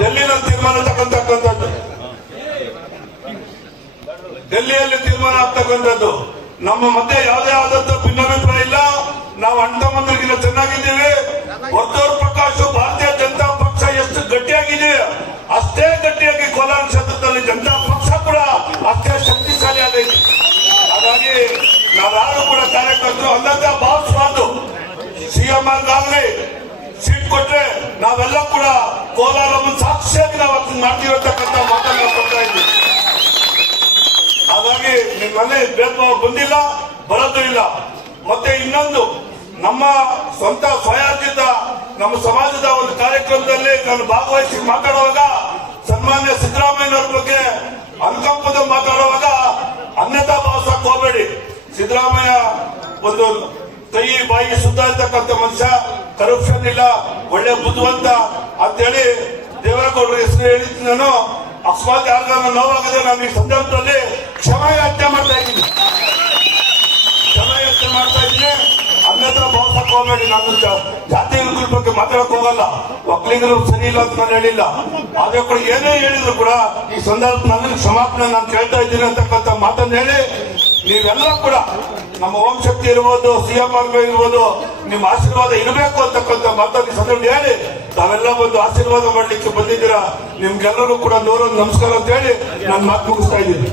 ಡೆಲ್ಲಿನಲ್ಲಿ ತೀರ್ಮಾನ ತಕ್ಕಂತಕ್ಕಂಥದ್ದು ಡೆಲ್ಲಿಯಲ್ಲಿ ತೀರ್ಮಾನ ಆಗ್ತಕ್ಕಂಥದ್ದು. ನಮ್ಮ ಮಧ್ಯೆ ಯಾವುದೇ ಆದಂತ ಭಿನ್ನಾಭಿಪ್ರಾಯ ಇಲ್ಲ. ನಾವು ಅಣ್ಣಮಂತ್ರಿಗಿಂತ ಚೆನ್ನಾಗಿದ್ದೀವಿ. ವರ್ತೂರ್ ಪ್ರಕಾಶ್ ಭಾರತೀಯ ಜನತಾ ಪಕ್ಷ ಎಷ್ಟು ಗಟ್ಟಿಯಾಗಿದೆ. ಅಷ್ಟೇ ಗಟ್ಟಿಯಾಗಿ ಕೋಲಾರ ಕ್ಷೇತ್ರದಲ್ಲಿ ಜನತಾ ಪಕ್ಷ ಕೂಡ ಅಷ್ಟೇ ಶಕ್ತಿಶಾಲಿ ಆಗೈತಿ. ಹಾಗಾಗಿ ನಾವ್ಯಾರು ಕೂಡ ಕಾರ್ಯಕರ್ತರು ಅಂದಂತ ಭಾವಿಸಬಾರ್ದು ಸಿಎಂ ಆಗಲಿ ಸೀಟ್ ಕೊಟ್ರೆ ನಾವೆಲ್ಲ ಕೂಡ ಕೋಲಾರವನ್ನು ಸಾಕ್ಷಿಯಾಗಿ ನಾವು ಅದನ್ನ ಮಾಡ್ತಿರತಕ್ಕಂಥ ಕೊಡ್ತಾ ಇದ್ದೀವಿ ಹಾಗಾಗಿ ನಿಮ್ಮಲ್ಲಿ ಭೇದ ಭಾವ ಬಂದಿಲ್ಲ, ಬರೋದು ಇಲ್ಲ. ಮತ್ತೆ ಇನ್ನೊಂದು, ನಮ್ಮ ಸ್ವಂತ ಸ್ವಯಾರ್ಜಿತ, ನಮ್ಮ ಸಮಾಜದ ಒಂದು ಕಾರ್ಯಕ್ರಮದಲ್ಲಿ ನಾನು ಭಾಗವಹಿಸಿ ಮಾತಾಡುವಾಗ, ಸನ್ಮಾನ್ಯ ಸಿದ್ದರಾಮಯ್ಯನವ್ರ ಬಗ್ಗೆ ಅನುಕಂಪದ ಮಾತಾಡುವಾಗ ಅನ್ಯತಾ ಭಾವಿಸಕ್ ಹೋಗಬೇಡಿ. ಸಿದ್ದರಾಮಯ್ಯ ಒಂದು ಕೈ, ಬಾಯಿ ಸುತ್ತ ಇರ್ತಕ್ಕಂಥ ಮನುಷ್ಯ ಕರಪ್ಷನ್ ಇಲ್ಲ ಒಳ್ಳೆ ಬುದ್ಧಿವಂತ ಅಂತೇಳಿ ದೇವೇಗೌಡರ ಹೆಸರು ಹೇಳಿದ್ ನಾನು ಅಕಸ್ಮಾತ್ ಯಾರಿಗಾರ ನೋವಾಗದೆ ನಾನು ಈ ಸಂದರ್ಭದಲ್ಲಿ ಕ್ಷಮಾಯಾಚನೆ ಮಾಡ್ತಾ ಇದ್ದೀನಿ. ಕ್ಷಮಾಯಾಚನೆ ಮಾಡ್ತಾ ಇದ್ದೀನಿ. ಅನ್ನತ್ರ ಬಹುಶಃ ಹೋಗಬೇಡಿ ನಾನು ಜಾತಿ ಗುರುಗಳ ಬಗ್ಗೆ ಮಾತಾಡಕ್ ಹೋಗಲ್ಲ. ಒಕ್ಕಲಿಗರು ಸರಿ ಇಲ್ಲ ಅಂತ ನಾನು ಹೇಳಿಲ್ಲ. ಆದ್ರೆ ಕೂಡ ಏನೇ ಹೇಳಿದ್ರು ಕೂಡ ಈ ಸಂದರ್ಭ ನನ್ನ ಕ್ಷಮಾಪಣೆ ನಾನು ಕೇಳ್ತಾ ಇದ್ದೀನಿ ಅಂತಕ್ಕಂಥ ಮಾತನ್ನು ಹೇಳಿ ನೀವೆಲ್ಲ ಕೂಡ ನಮ್ಮ ಓಂ ಶಕ್ತಿ ಇರ್ಬೋದು, ಸಿಎಂ ಇರ್ಬೋದು, ನಿಮ್ಮ ಆಶೀರ್ವಾದ ಇರಬೇಕು ಅಂತಕ್ಕಂಥ ಮಾತಾಡಿ ಸಂದರ್ಭ ಹೇಳಿ, ತಾವೆಲ್ಲ ಬಂದು ಆಶೀರ್ವಾದ ಮಾಡ್ಲಿಕ್ಕೆ ಬಂದಿದ್ದೀರಾ? ನಿಮ್ಗೆಲ್ಲರೂ ಕೂಡ ನೂರೊಂದು ನಮಸ್ಕಾರ ಅಂತ ಹೇಳಿ ನಾನು ಮಾತು ಮುಗಿಸ್ತಾ ಇದ್ದೀನಿ.